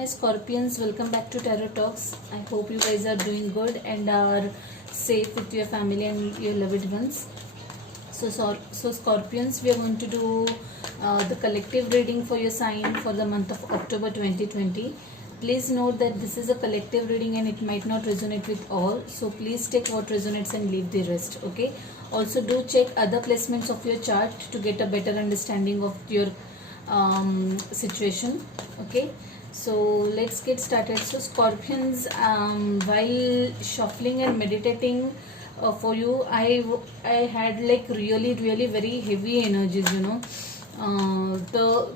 My Scorpions, welcome back to Tarot Talks. I hope you guys are doing good and are safe with your family and your loved ones. So Scorpions, we are going to do the collective reading for your sign for the month of October 2020. Please note that this is a collective reading and it might not resonate with all. So please take what resonates and leave the rest. Okay. Also do check other placements of your chart to get a better understanding of your situation. Okay. So let's get started. So Scorpions, while shuffling and meditating for you, I had like really very heavy energies. The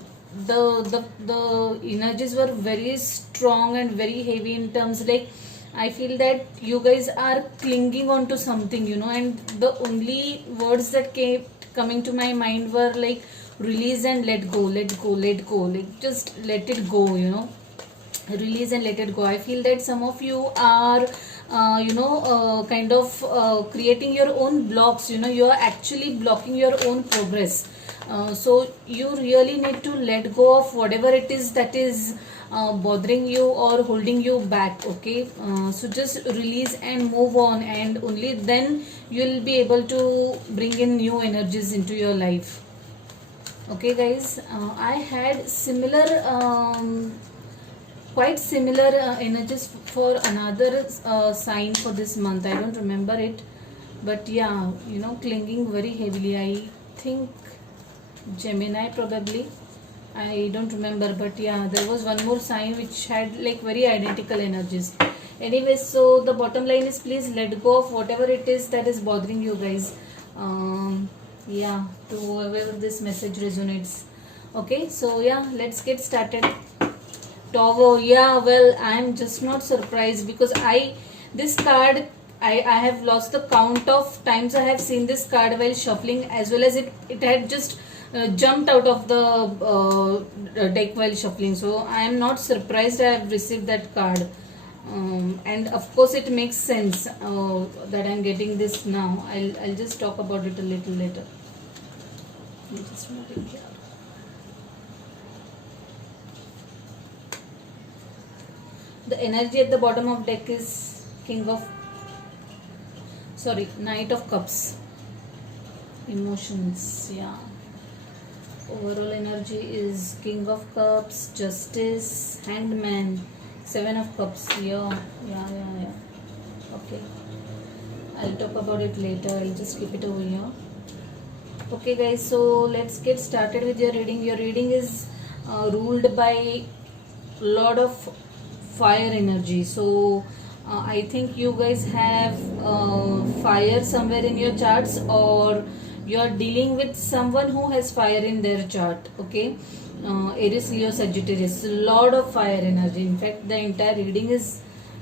energies were very strong and very heavy in terms like I feel that you guys are clinging on to something, and the only words that kept coming to my mind were like release and let go, like just let it go, release and let it go. I feel that some of you are kind of creating your own blocks. You are actually blocking your own progress. So you really need to let go of whatever it is that is bothering you or holding you back. Okay, so just release and move on, and only then you'll be able to bring in new energies into your life. Okay guys, I had similar quite similar energies for another sign for this month. I don't remember it, but yeah, clinging very heavily. I think Gemini probably. I don't remember, but yeah, there was one more sign which had like very identical energies. Anyway, so the bottom line is please let go of whatever it is that is bothering you guys. Yeah, to whoever this message resonates. Okay, so yeah, let's get started. Tower, yeah, well, I'm just not surprised because this card, I have lost the count of times I have seen this card while shuffling, as well as it had just jumped out of the deck while shuffling. So I am not surprised I have received that card. And of course it makes sense that I'm getting this now. I'll just talk about it a little later. Just moving here. The energy at the bottom of deck is Knight of Cups. Emotions, yeah. Overall energy is King of Cups, Justice, Hangman, Seven of Cups. Yeah. Okay. I'll talk about it later. I'll just keep it over here. Okay guys, so let's get started with your reading. Your reading is ruled by lot of fire energy. So I think you guys have fire somewhere in your charts, or you are dealing with someone who has fire in their chart. Okay, Aries, Leo, Sagittarius, lot of fire energy. In fact, the entire reading is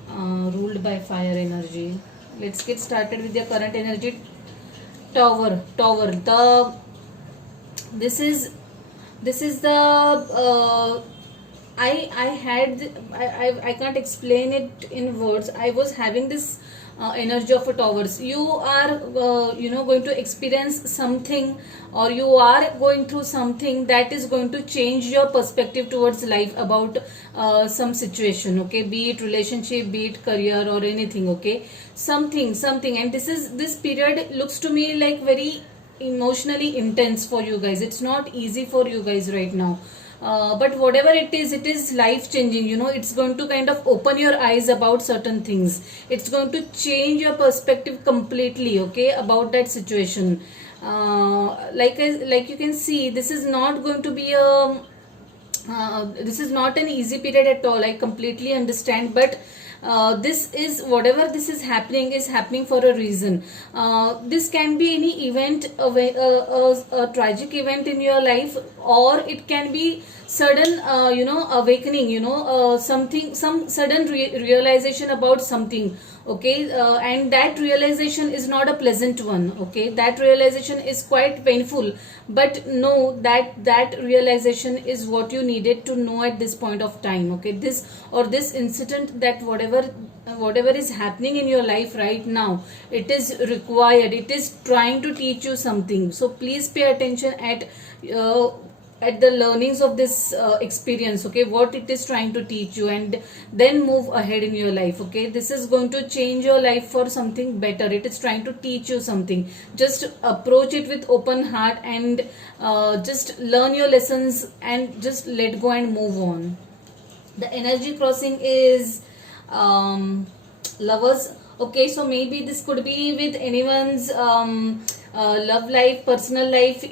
ruled by fire energy. Let's get started with your current energy. Tower. This is the I can't explain it in words. I was having this energy of a towers. You are going to experience something, or you are going through something that is going to change your perspective towards life about some situation. Okay, be it relationship, be it career, or anything. Okay, something, and this period looks to me like very emotionally intense for you guys. It's not easy for you guys right now. But whatever it is life changing. It's going to kind of open your eyes about certain things. It's going to change your perspective completely, okay, about that situation. Like you can see, this is not going to be this is not an easy period at all. I completely understand, but this is whatever this is happening for a reason. This can be any event, a tragic event in your life, or it can be sudden awakening, some sudden realization about something. Okay, and that realization is not a pleasant one. Okay, that realization is quite painful, but know that realization is what you needed to know at this point of time. Okay, this incident, that whatever is happening in your life right now, it is required. It is trying to teach you something. So please pay attention at at the learnings of this experience, okay, what it is trying to teach you, and then move ahead in your life. Okay, this is going to change your life for something better. It is trying to teach you something. Just approach it with open heart, and just learn your lessons and just let go and move on. The energy crossing is lovers. Okay, so maybe this could be with anyone's love life, personal life,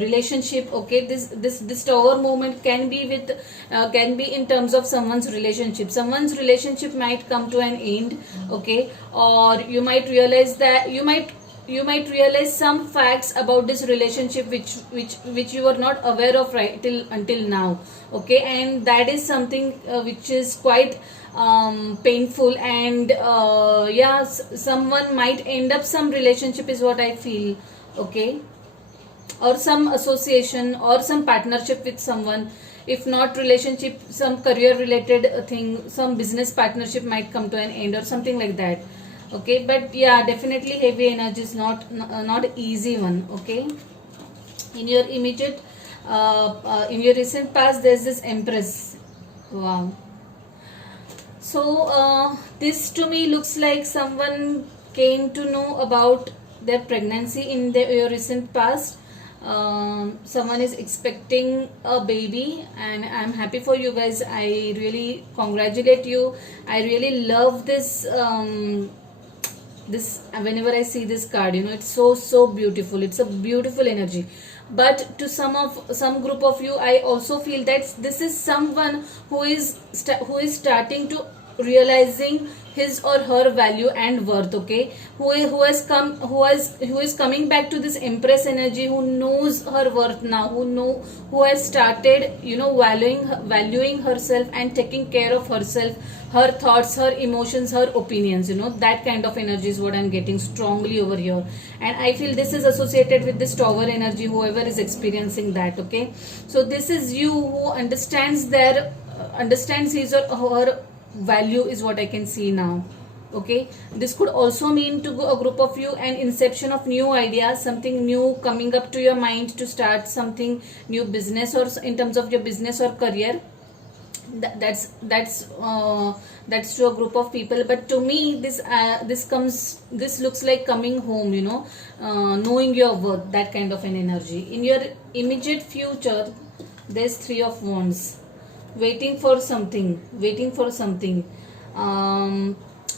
relationship. Okay, this tower movement can be with can be in terms of someone's relationship. Someone's relationship might come to an end. Okay, or you might realize that you might realize some facts about this relationship which you were not aware of right till until now. Okay, and that is something which is quite painful, and yeah, someone might end up some relationship is what I feel. Okay, or some association or some partnership with someone. If not relationship, some career related thing, some business partnership might come to an end or something like that. Okay, but yeah, definitely heavy energy is not easy one. Okay, in your immediate in your recent past there's this Empress. Wow. So this to me looks like someone came to know about their pregnancy in your recent past. Someone is expecting a baby, and I'm happy for you guys. I really congratulate you. I really love this this whenever I see this card, it's so beautiful. It's a beautiful energy. But to some group of you, I also feel that this is someone who is starting to realizing his or her value and worth. Okay, who is coming back to this Empress energy, who knows her worth now, who has started valuing herself and taking care of herself, her thoughts, her emotions, her opinions. That kind of energy is what I'm getting strongly over here, and I feel this is associated with this Tower energy, whoever is experiencing that. Okay, so this is you who understands his or her value is what I can see now. Okay, this could also mean to a group of you an inception of new ideas, something new coming up to your mind to start something new, business, or in terms of your business or career. That's to a group of people. But to me, this looks like coming home, knowing your worth, that kind of an energy. In your immediate future, there's Three of Wands, waiting for something.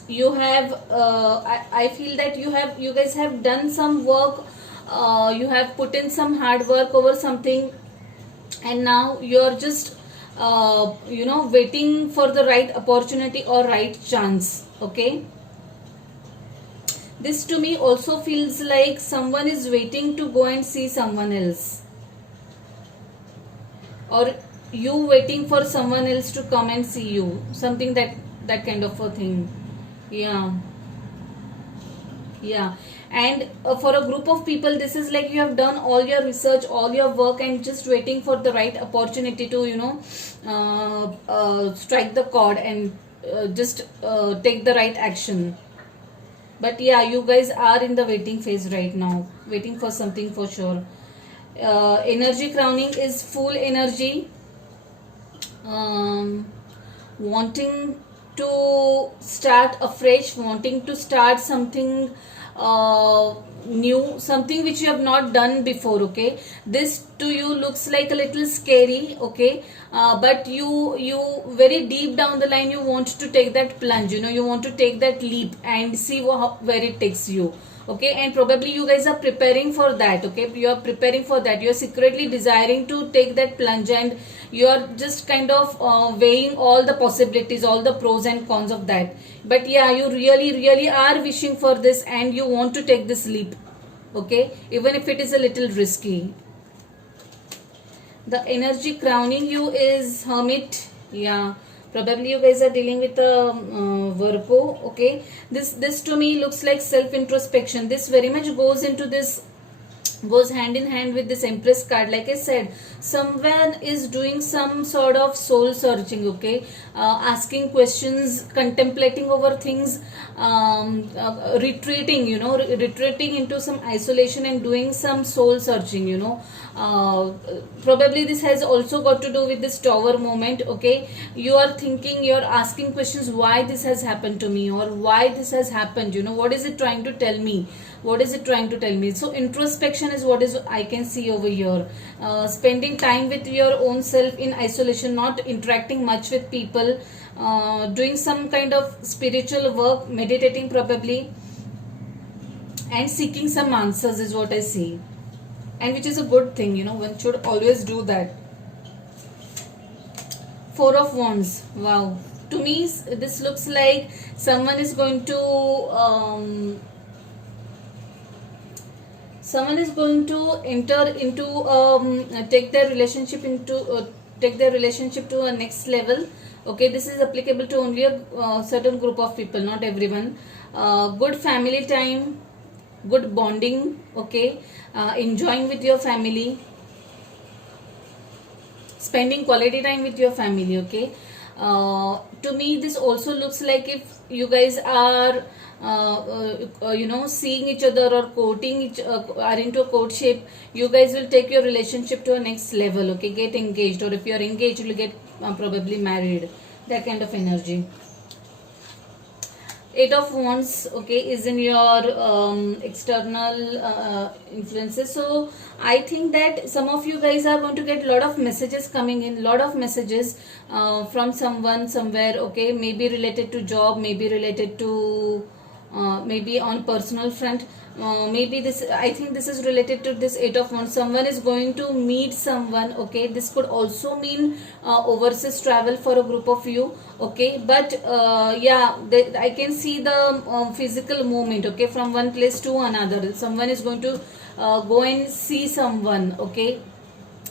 You have I feel that you guys have done some work, you have put in some hard work over something, and now you're just waiting for the right opportunity or right chance. Okay, this to me also feels like someone is waiting to go and see someone else, or you waiting for someone else to come and see you, something that kind of a thing. Yeah, and for a group of people, this is like you have done all your research, all your work, and just waiting for the right opportunity to strike the chord and just take the right action. But yeah, you guys are in the waiting phase right now, waiting for something for sure. Energy crowning is full energy, wanting to start afresh, wanting to start something new, something which you have not done before. Okay, this to you looks like a little scary. Okay, but you very deep down the line, you want to take that plunge, you want to take that leap and see where it takes you. Okay, and probably you guys are preparing for that. Okay, you are preparing for that, you are secretly desiring to take that plunge, and you are just kind of weighing all the possibilities, all the pros and cons of that. But yeah, you really are wishing for this, and you want to take this leap. Okay, even if it is a little risky. The energy crowning you is Hermit. Yeah, probably you guys are dealing with a Virgo. Okay, this to me looks like self introspection. This very much goes hand in hand with this Empress card, like I said. someone is doing some sort of soul searching, okay, asking questions, contemplating over things, retreating, retreating into some isolation and doing some soul searching, probably this has also got to do with this tower moment, okay. You are thinking, you're asking questions, why this has happened to me, or why this has happened, what is it trying to tell me, what is it trying to tell me. So introspection is what is I can see over here. Spending time with your own self in isolation, not interacting much with people, doing some kind of spiritual work, meditating probably, and seeking some answers is what I see, and which is a good thing, one should always do that. Four of Wands. Wow. To me, this looks like someone is going to enter into take their relationship to a next level. Okay, this is applicable to only a certain group of people, not everyone. Good family time, good bonding. Okay, enjoying with your family, spending quality time with your family. Okay, to me this also looks like if you guys are seeing each other or are into a courtship, you guys will take your relationship to a next level. Okay, get engaged, or if you are engaged, you will get probably married, that kind of energy. Eight of Wands, okay, is in your external influences. So I think that some of you guys are going to get a lot of messages coming in, lot of messages from someone somewhere, okay, maybe related to job, maybe related to maybe on personal front, maybe this, I think this is related to this Eight of Wands. Someone is going to meet someone, okay. This could also mean overseas travel for a group of you, okay. But I can see the physical movement, okay, from one place to another. Someone is going to go and see someone, okay.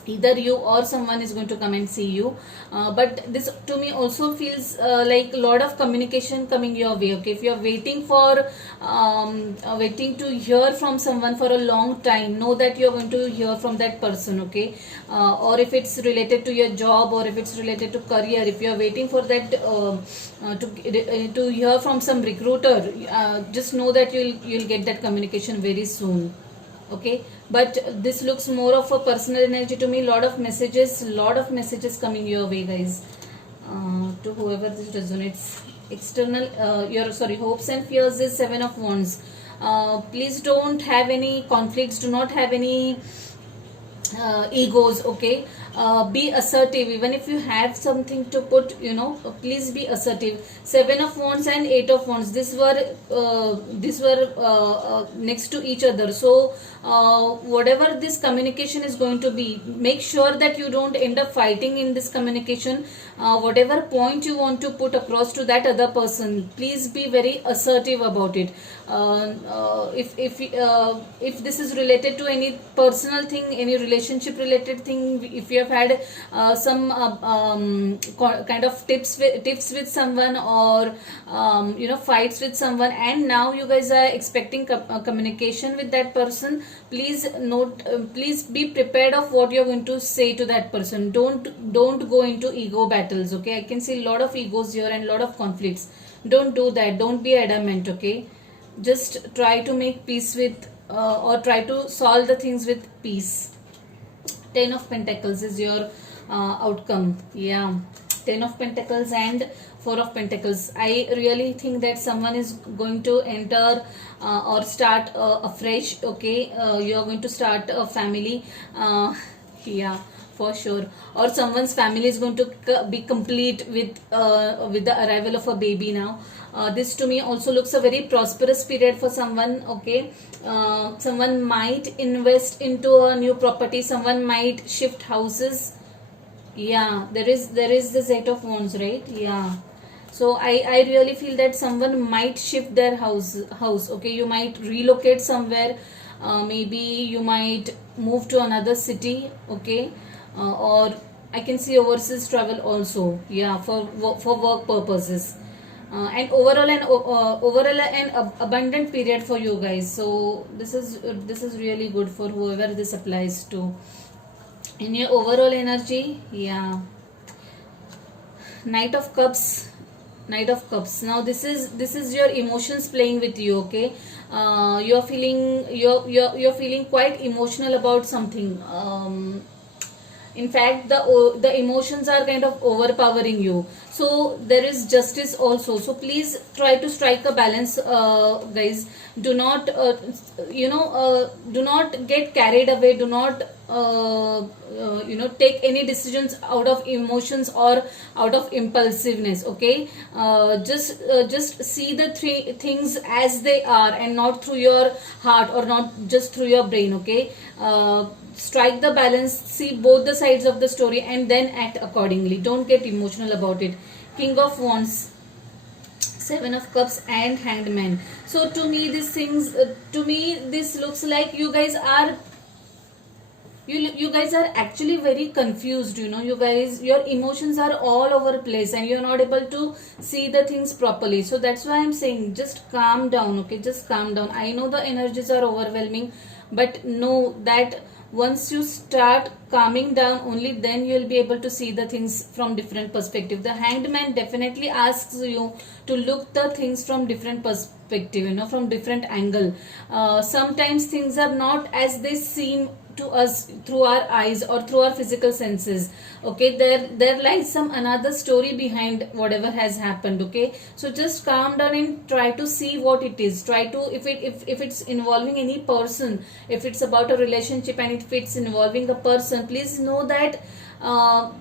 Either you or someone is going to come and see you, but this to me also feels like a lot of communication coming your way, okay. If you are waiting to hear from someone for a long time, know that you are going to hear from that person, okay. Or if it's related to your job, or if it's related to career, if you are waiting for that to hear from some recruiter, just know that you'll get that communication very soon, okay. But this looks more of a personal energy to me. Lot of messages coming your way, guys. To whoever this resonates, external hopes and fears is Seven of Wands. Please don't have any conflicts, do not have any egos, okay. Be assertive. Even if you have something to put, please be assertive. Seven of Wands and Eight of Wands, these were next to each other. So whatever this communication is going to be, make sure that you don't end up fighting in this communication. Whatever point you want to put across to that other person, please be very assertive about it. If this is related to any personal thing, any relationship related thing, if you have had some kind of tips with someone, or fights with someone, and now you guys are expecting communication with that person, please be prepared of what you're going to say to that person. Don't go into ego battles, okay. I can see a lot of egos here and a lot of conflicts. Don't do that. Don't be adamant, okay. Just try to make peace with or try to solve the things with peace. Ten of Pentacles is your outcome. Yeah, Ten of Pentacles and Four of Pentacles. I really think that someone is going to enter or start afresh, okay. You are going to start a family, yeah, for sure. Or someone's family is going to be complete with the arrival of a baby now. This to me also looks a very prosperous period for someone, okay. Someone might invest into a new property, someone might shift houses. Yeah, there is this Eight of Wands, right? Yeah. So I really feel that someone might shift their house, okay. You might relocate somewhere, maybe you might move to another city, okay. Or I can see overseas travel also, yeah, for work purposes. And overall an abundant period for you guys. So this is really good for whoever this applies to. in your overall energy. Yeah, Knight of Cups. Knight of Cups. Now this is your emotions playing with you. Okay, you're feeling you're feeling quite emotional about something. In fact, the emotions are kind of overpowering you, so there is justice also. So please try to strike a balance, guys. Do not do not get carried away. Do not take any decisions out of emotions or out of impulsiveness. Okay, just see the three things as they are, and not through your heart or not just through your brain. Okay, strike the balance, see both the sides of the story, and then act accordingly. Don't get emotional about it. King of Wands, Seven of Cups, and Hanged Man. So to me these things, to me this looks like you guys are, you guys are actually very confused. You guys, your emotions are all over place and you're not able to see the things properly. So that's why I'm saying just calm down. Okay, just calm down. I know the energies are overwhelming, but know that once you start calming down, only then you'll be able to see the things from different perspective. The Hanged Man definitely asks you to look the things from different perspective, from different angle. Sometimes things are not as they seem to us through our eyes or through our physical senses. Okay, there lies some another story behind whatever has happened. Okay, so just calm down and try to see what it is. Try to, if it's involving any person, if it's about a relationship and if it's involving a person, please know that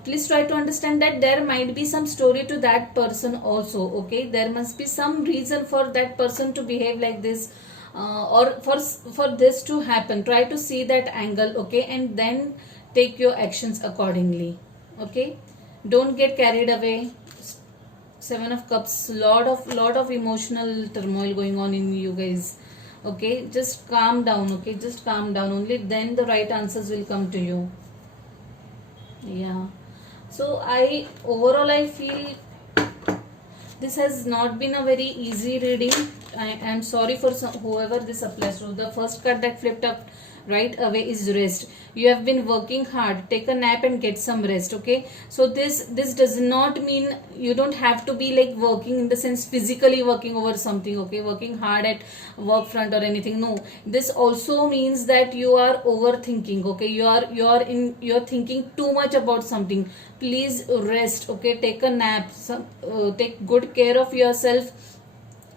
please try to understand that there might be some story to that person also. Okay, there must be some reason for that person to behave like this, or for this to happen. Try to see that angle. Okay, and then take your actions accordingly. Okay, don't get carried away. Seven of Cups, lot of emotional turmoil going on in you guys. Okay, just calm down. Okay, just calm down, only then the right answers will come to you. Yeah, so I feel this has not been a very easy reading. I am sorry for whoever this applies to. The first card that flipped up right away is rest. You have been working hard. Take a nap and get some rest. Okay, so this does not mean you don't have to be like working in the sense physically working over something. Okay, working hard at work front or anything. No, this also means that you are overthinking. Okay, you're thinking too much about something. Please rest. Okay, take a nap. Take good care of yourself.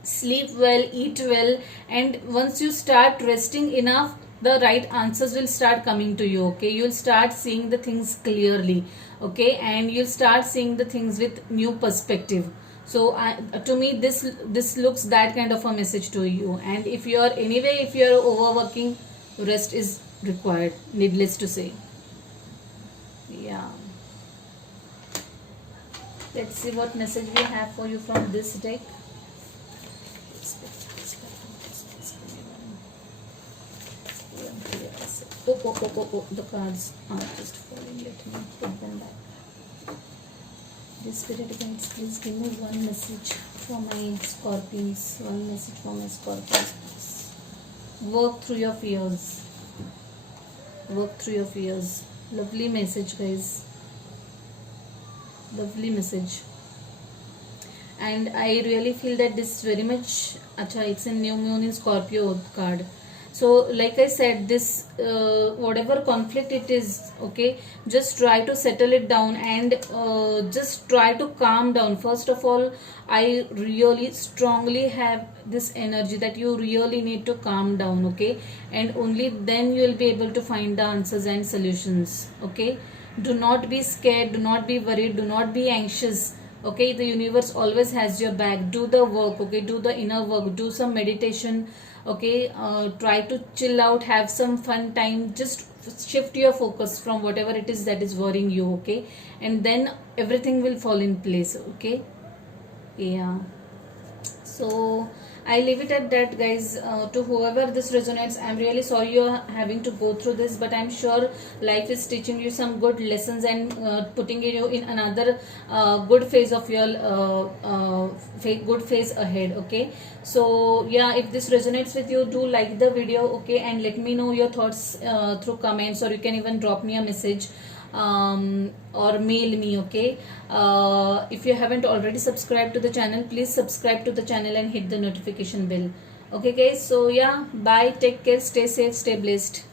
Sleep well, eat well, and once you start resting enough, the right answers will start coming to you. Okay, you'll start seeing the things clearly. Okay, and you'll start seeing the things with new perspective. So to me this looks that kind of a message to you. And if you're overworking, rest is required, needless to say. Yeah, let's see what message we have for you from this deck. Oh, the cards are just falling. Let me put them back. The spirit guides, please give me one message for my scorpions. One message for my scorpions, please. Work through your fears. Work through your fears. Lovely message, guys. Lovely message. And I really feel that this is very much, it's a new moon in Scorpio card. So like I said, this whatever conflict it is, okay, just try to settle it down and just try to calm down. First of all, I really strongly have this energy that you really need to calm down. Okay, and only then you will be able to find the answers and solutions. Okay, do not be scared, do not be worried, do not be anxious. Okay, the universe always has your back. Do the work. Okay, do the inner work, do some meditation. Okay, try to chill out, have some fun time, just shift your focus from whatever it is that is worrying you. Okay, and then everything will fall in place. Okay, yeah, so I leave it at that, guys. To whoever this resonates, I'm really sorry you're having to go through this, but I'm sure life is teaching you some good lessons and putting you in another good phase of your good phase ahead. Okay, so yeah, if this resonates with you, do like the video. Okay, and let me know your thoughts through comments, or you can even drop me a message or mail me. Okay, if you haven't already subscribed to the channel, please subscribe to the channel and hit the notification bell. Okay guys, so yeah, bye, take care, stay safe, stay blessed.